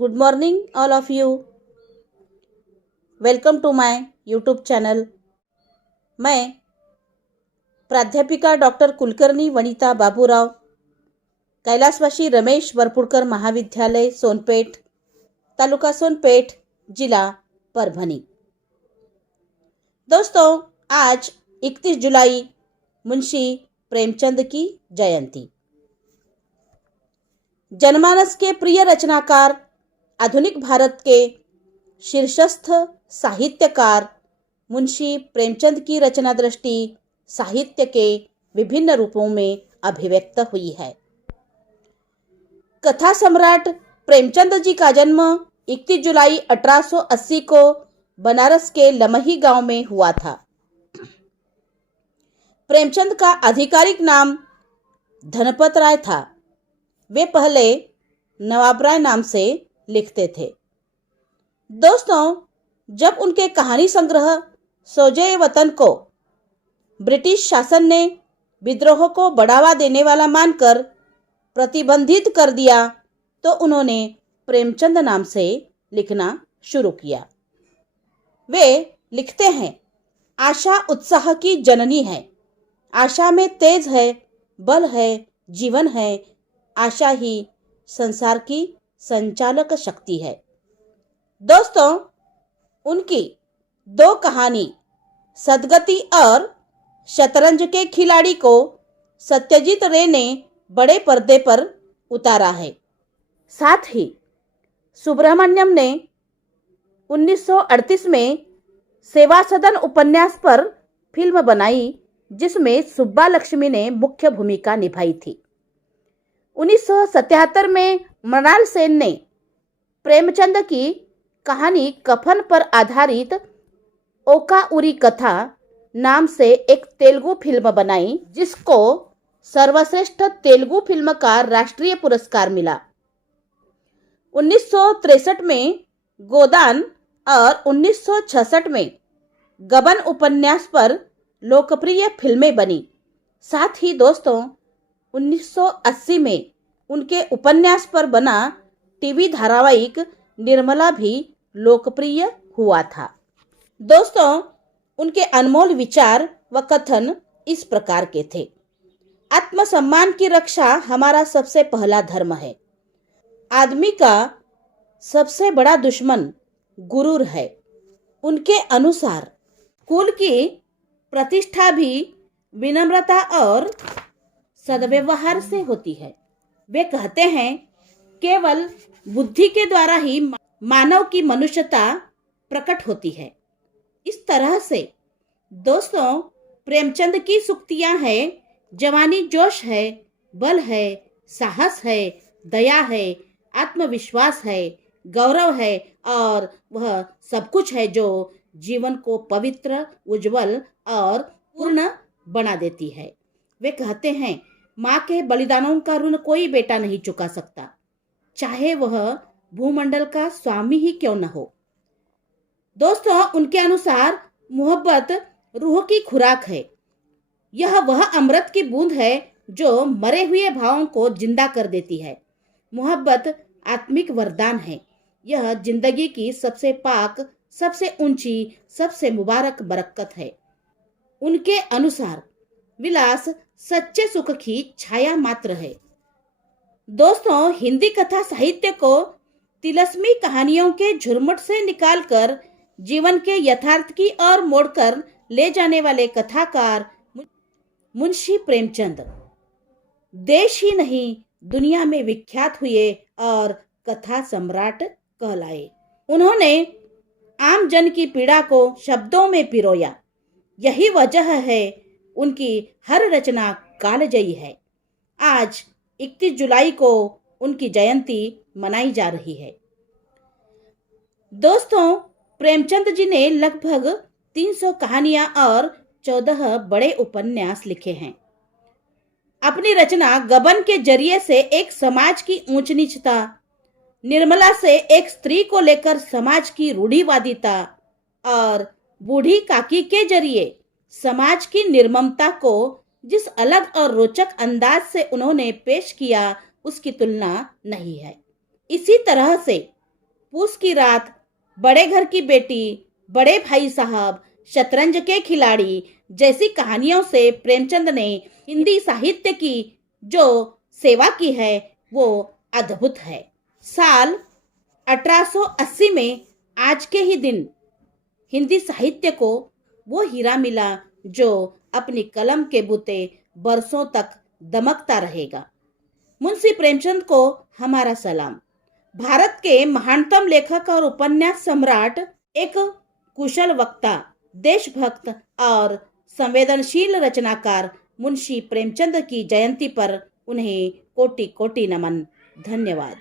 Good morning, all of you. Welcome to my YouTube channel. मैं प्राध्यापिका doctor Kulkarni Vanita Baburao, कैलासवासी रमेश वरपुड़कर महाविद्यालय सोनपेठ, तालुका सोनपेठ, जिला परभनी। दोस्तों, आज 31 जुलाई मुंशी प्रेमचंद की जयंती। जनमानस के प्रिय रचनाकार, आधुनिक भारत के शीर्षस्थ साहित्यकार मुंशी प्रेमचंद की रचना दृष्टि साहित्य के विभिन्न रूपों में अभिव्यक्त हुई है। कथा सम्राट प्रेमचंद जी का जन्म 31 जुलाई 1880 को बनारस के लमही गांव में हुआ था। प्रेमचंद का आधिकारिक नाम धनपत राय था। वे पहले नवाब राय नाम से लिखते थे। दोस्तों, जब उनके कहानी संग्रह सोजे वतन को ब्रिटिश शासन ने विद्रोह को बढ़ावा देने वाला मानकर प्रतिबंधित कर दिया, तो उन्होंने प्रेमचंद नाम से लिखना शुरू किया। वे लिखते हैं, आशा उत्साह की जननी है। आशा में तेज है, बल है, जीवन है। आशा ही संसार की संचालक शक्ति है। दोस्तों, उनकी दो कहानी सदगति और शतरंज के खिलाड़ी को सत्यजीत रे ने बड़े पर्दे पर उतारा है। साथ ही सुब्रमण्यम ने 1938 में सेवा सदन उपन्यास पर फिल्म बनाई, जिसमें सुब्बा लक्ष्मी ने मुख्य भूमिका निभाई थी। 1977 में मृणाल सेन ने प्रेमचंद की कहानी कफन पर आधारित ओका उरी कथा नाम से एक तेलुगु फिल्म बनाई, जिसको सर्वश्रेष्ठ तेलुगु फिल्म का राष्ट्रीय पुरस्कार मिला। 1963 में गोदान और 1966 में गबन उपन्यास पर लोकप्रिय फिल्में बनी। साथ ही दोस्तों, 1980 में उनके उपन्यास पर बना टीवी धारावाहिक निर्मला भी लोकप्रिय हुआ था। दोस्तों, उनके अनमोल विचार व कथन इस प्रकार के थे। आत्मसम्मान की रक्षा हमारा सबसे पहला धर्म है। आदमी का सबसे बड़ा दुश्मन गुरूर है। उनके अनुसार कुल की प्रतिष्ठा भी विनम्रता और सद्व्यवहार से होती है। वे कहते हैं, केवल बुद्धि के द्वारा ही मानव की मनुष्यता प्रकट होती है। इस तरह से दोस्तों, प्रेमचंद की सूक्तियां हैं, जवानी जोश है, बल है, साहस है, दया है, आत्मविश्वास है, गौरव है और वह सब कुछ है जो जीवन को पवित्र, उज्जवल और पूर्ण बना देती है। वे कहते हैं, माँ के बलिदानों का ऋण कोई बेटा नहीं चुका सकता, चाहे वह भूमंडल का स्वामी ही क्यों न हो। दोस्तों, उनके अनुसार मोहब्बत रूह की खुराक है। यह वह अमृत की बूंद है जो मरे हुए भावों को जिंदा कर देती है। मोहब्बत आत्मिक वरदान है। यह जिंदगी की सबसे पाक, सबसे ऊंची, सबसे मुबारक बरकत है। उनके अनुसार विलास सच्चे सुख की छाया मात्र है। दोस्तों, हिंदी कथा साहित्य को तिलस्मी कहानियों के झुरमुट से निकालकर जीवन के यथार्थ की ओर मोड़कर ले जाने वाले कथाकार मुंशी प्रेमचंद देश ही नहीं दुनिया में विख्यात हुए और कथा सम्राट कहलाए। उन्होंने आम जन की पीड़ा को शब्दों में पिरोया। यही वजह है उनकी हर रचना कालजयी है। आज 31 जुलाई को उनकी जयंती मनाई जा रही है। दोस्तों, प्रेमचंद जी ने लगभग 300 कहानियां और 14 बड़े उपन्यास लिखे हैं। अपनी रचना गबन के जरिए से एक समाज की ऊंच नीचता, निर्मला से एक स्त्री को लेकर समाज की रूढ़िवादिता और बूढ़ी काकी के जरिए समाज की निर्ममता को जिस अलग और रोचक अंदाज से उन्होंने पेश किया, उसकी तुलना नहीं है। इसी तरह से पूस की रात, बड़े घर की बेटी, बड़े भाई साहब, शतरंज के खिलाड़ी जैसी कहानियों से प्रेमचंद ने हिंदी साहित्य की जो सेवा की है वो अद्भुत है। साल 1880 में आज के ही दिन हिंदी साहित्य को वो हीरा मिला जो अपनी कलम के बूते बरसों तक दमकता रहेगा। मुंशी प्रेमचंद को हमारा सलाम। भारत के महानतम लेखक और उपन्यास सम्राट, एक कुशल वक्ता, देशभक्त और संवेदनशील रचनाकार मुंशी प्रेमचंद की जयंती पर उन्हें कोटि कोटि नमन। धन्यवाद।